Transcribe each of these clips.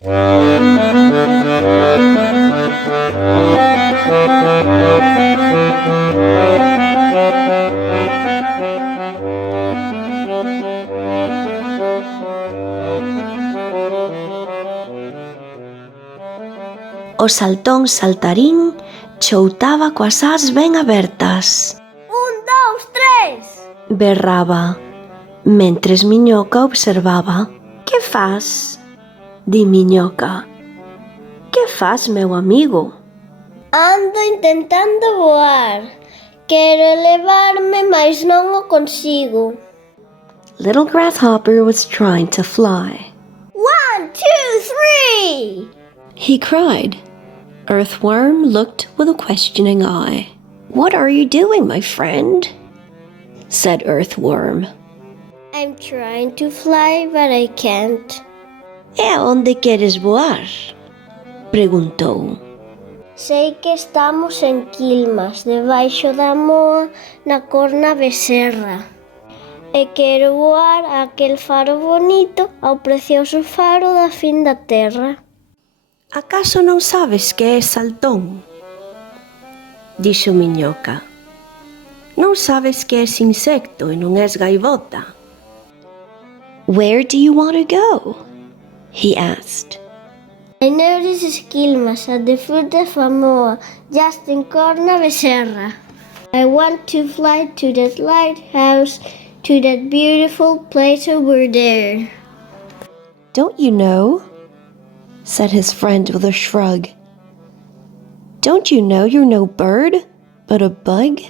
O saltón saltarín choutaba coas ás ben abertas. 1, 2, 3! Berraba, mentres Miñoca observaba. Que fas? Di Miñoca. Que fas, meu amigo? Ando intentando voar. Quero elevarme, mais non o consigo. Little Grasshopper was trying to fly. 1, 2, 3! He cried. Earthworm looked with a questioning eye. What are you doing, my friend? Said Earthworm. I'm trying to fly, but I can't. E aonde queres voar? Preguntou. Sei que estamos en Quilmas, debaixo da moa, na Corna Becerra. E quero voar a aquel faro bonito, ao precioso faro da fin da terra. Acaso non sabes que é saltón? Dixo Miñoca. Non sabes que és insecto e non és gaivota? Where do you want to go? He asked. I know this is Quilmas, at the foot of a moa, just in Corna Becerra. I want to fly to that lighthouse, to that beautiful place over there. Don't you know? Said his friend with a shrug. Don't you know you're no bird, but a bug?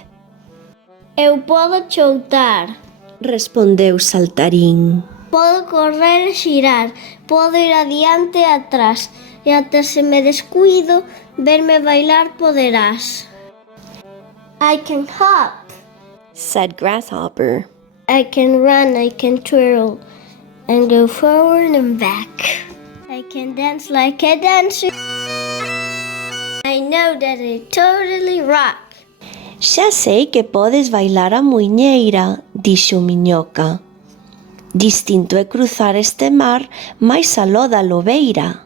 Eu podo choutar, Respondeu Saltarín. podo correr e xirar, podo ir adiante e atrás, e até se me descuido, verme bailar poderás. I can hop, Said Grasshopper. I can run, I can twirl, and go forward and back. I can dance like a dancer. I know that I totally rock. Xa sei que podes bailar a muiñeira, dixo Miñoca. Distinto é cruzar este mar máis aló da lobeira.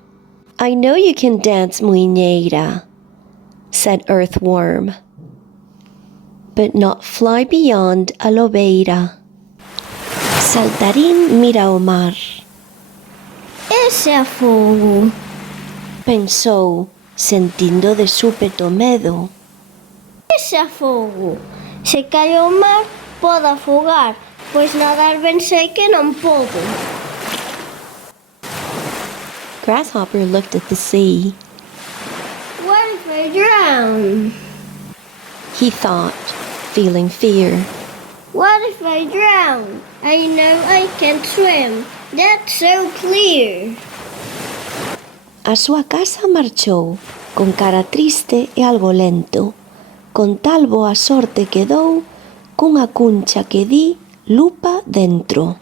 I know you can dance, muiñeira, said Earthworm, but not fly beyond a lobeira. Saltarín mira o mar. Ese é fogo. Pensou, sentindo de súpeto medo. Ese é fogo. Se cai ao mar, podo afogar, pois nadar ben sei que non podo. Grasshopper looked at the sea. What if I drown? He thought, feeling fear. What if I drown? I know I can't swim. That's so clear. A súa casa marchou, con cara triste e algo lento. Con tal boa sorte quedou, cunha cuncha que di lupa dentro.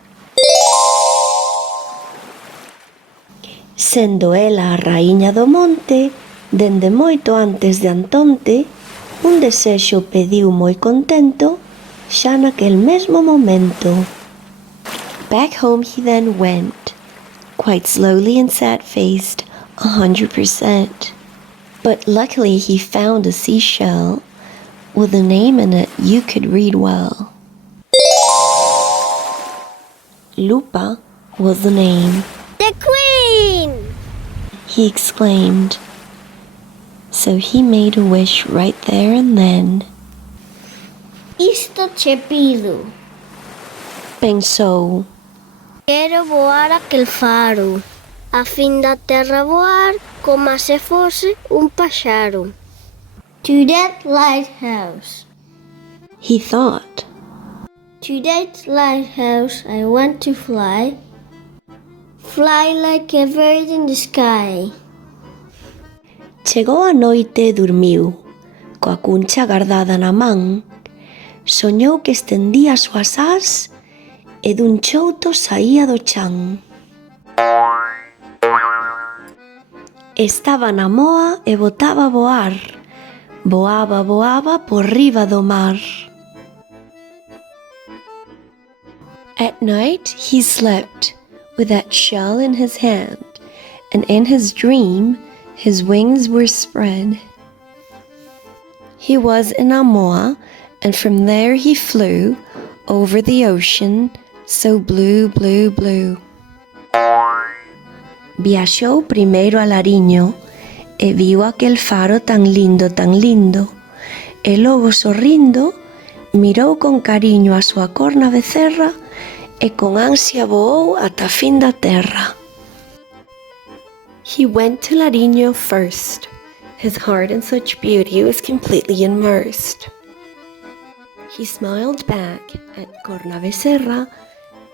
Sendo ela a raíña do monte, dende moito antes de Antonte, un desexo pediu moi contento, xa naquel mesmo momento. Back home he then went, quite slowly and sad-faced, 100%. But luckily he found a seashell with a name in it you could read well. Lupa was the name. The Queen! He exclaimed. So he made a wish right there and then. Isto che pido. Pensou. Quero voar aquel faro, a fin da terra voar como se fose un paxaro. To that lighthouse. He thought. To that lighthouse I want to fly. Fly like a bird in the sky. Chegou a noite e dormiu, coa cuncha guardada na man. Soñou que estendía as súas ás e dun chouto saía do chan. Estaba na moa e botaba a voar. Voaba, voaba por riba do mar. At night he slept with that shell in his hand and in his dream, his wings were spread. He was in Amoa, and from there he flew over the ocean, so blue, blue, blue. Viaxou primeiro a Lariño e viu aquel faro tan lindo, tan lindo, e logo sorrindo mirou con cariño a súa corna becerra e con ansia voou ata a fin da terra. He went to Lariño first. His heart in such beauty was completely immersed. He smiled back at Corna Becerra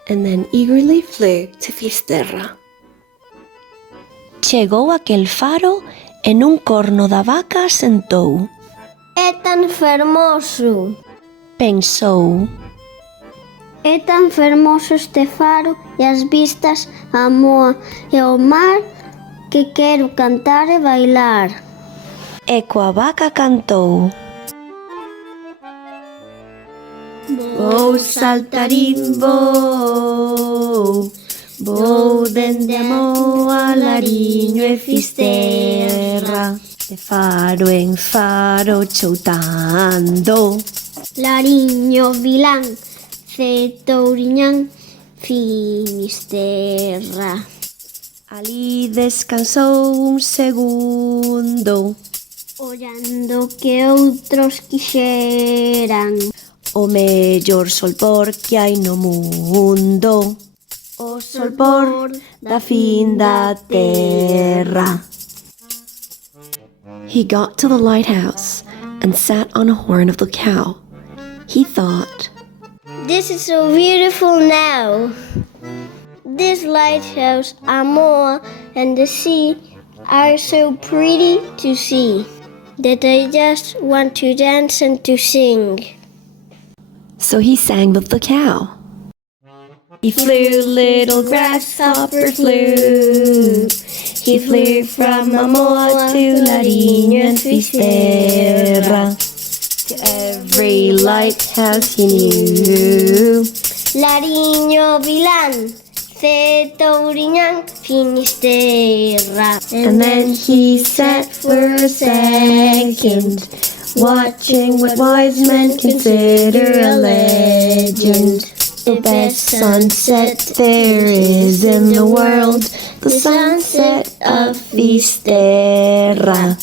and then eagerly flew to Fisterra. Chegou aquel faro e nun corno da vaca sentou. É tan fermoso. Pensou. É tan fermoso este faro e as vistas a Moa e ao mar que quero cantar e bailar. E coa vaca cantou. Vou saltarín, vou, vou dende a Moa, Lariño e Fisterra, de faro en faro choutando. Lariño, Vilán, Touriñán, Finisterra. Ali descansou un segundo, Ollando que outros quixeran. o mellor solpor que hai no mundo, o solpor da fin da terra. He got to the lighthouse and sat on a horn of the cow. He thought, This is so beautiful now. This lighthouse, Amoa, and the sea are so pretty to see that I just want to dance and to sing. so he sang with the cow. He flew, little grasshopper flew. He flew from Amoa to Lariño and Fisterra, to every lighthouse he knew. Lariño, Vilán, Touriñán, Finisterra. And then he sat for a second, watching what wise men consider a legend. The best sunset there is in the world, the sunset of Fisterra.